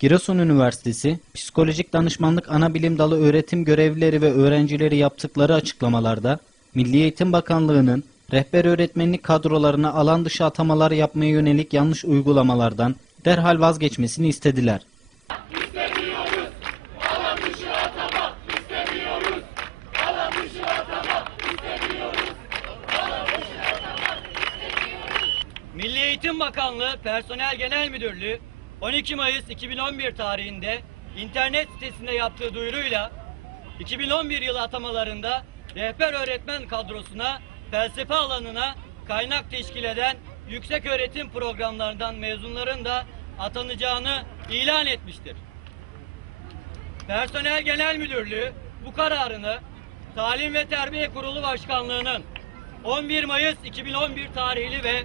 Giresun Üniversitesi Psikolojik Danışmanlık Anabilim Dalı öğretim görevlileri ve öğrencileri yaptıkları açıklamalarda Milli Eğitim Bakanlığı'nın rehber öğretmenlik kadrolarına alan dışı atamalar yapmaya yönelik yanlış uygulamalardan derhal vazgeçmesini istediler. Milli Eğitim Bakanlığı Personel Genel Müdürlüğü 12 Mayıs 2011 tarihinde internet sitesinde yaptığı duyuruyla 2011 yılı atamalarında rehber öğretmen kadrosuna felsefe alanına kaynak teşkil eden yüksek öğretim programlarından mezunların da atanacağını ilan etmiştir. Personel Genel Müdürlüğü bu kararını Talim ve Terbiye Kurulu Başkanlığı'nın 11 Mayıs 2011 tarihli ve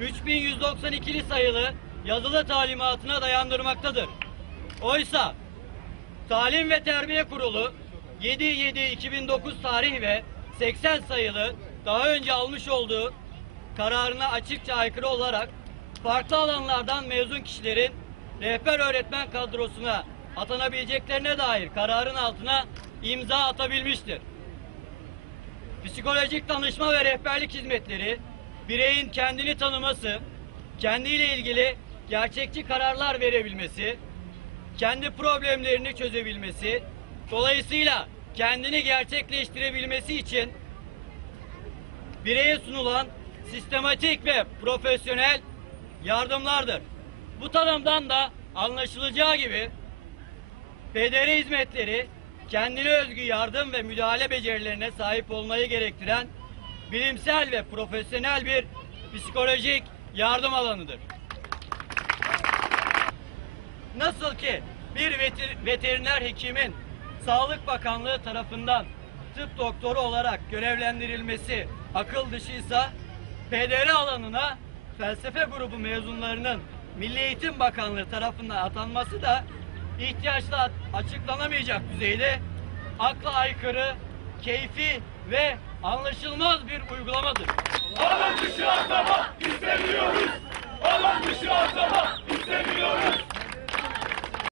3192'li sayılı yazılı talimatına dayandırmaktadır. Oysa Talim ve Terbiye Kurulu 7-7-2009 tarih ve 80 sayılı daha önce almış olduğu kararına açıkça aykırı olarak farklı alanlardan mezun kişilerin rehber öğretmen kadrosuna atanabileceklerine dair kararın altına imza atabilmiştir. Psikolojik danışma ve rehberlik hizmetleri bireyin kendini tanıması, kendiyle ilgili gerçekçi kararlar verebilmesi, kendi problemlerini çözebilmesi, dolayısıyla kendini gerçekleştirebilmesi için bireye sunulan sistematik ve profesyonel yardımlardır. Bu tanımdan da anlaşılacağı gibi PDR hizmetleri kendine özgü yardım ve müdahale becerilerine sahip olmayı gerektiren bilimsel ve profesyonel bir psikolojik yardım alanıdır. Nasıl ki bir veter- veteriner hekimin Sağlık Bakanlığı tarafından tıp doktoru olarak görevlendirilmesi akıl dışıysa PDR alanına felsefe grubu mezunlarının Milli Eğitim Bakanlığı tarafından atanması da ihtiyaçla açıklanamayacak düzeyde akla aykırı, keyfi ve anlaşılmaz bir uygulamadır.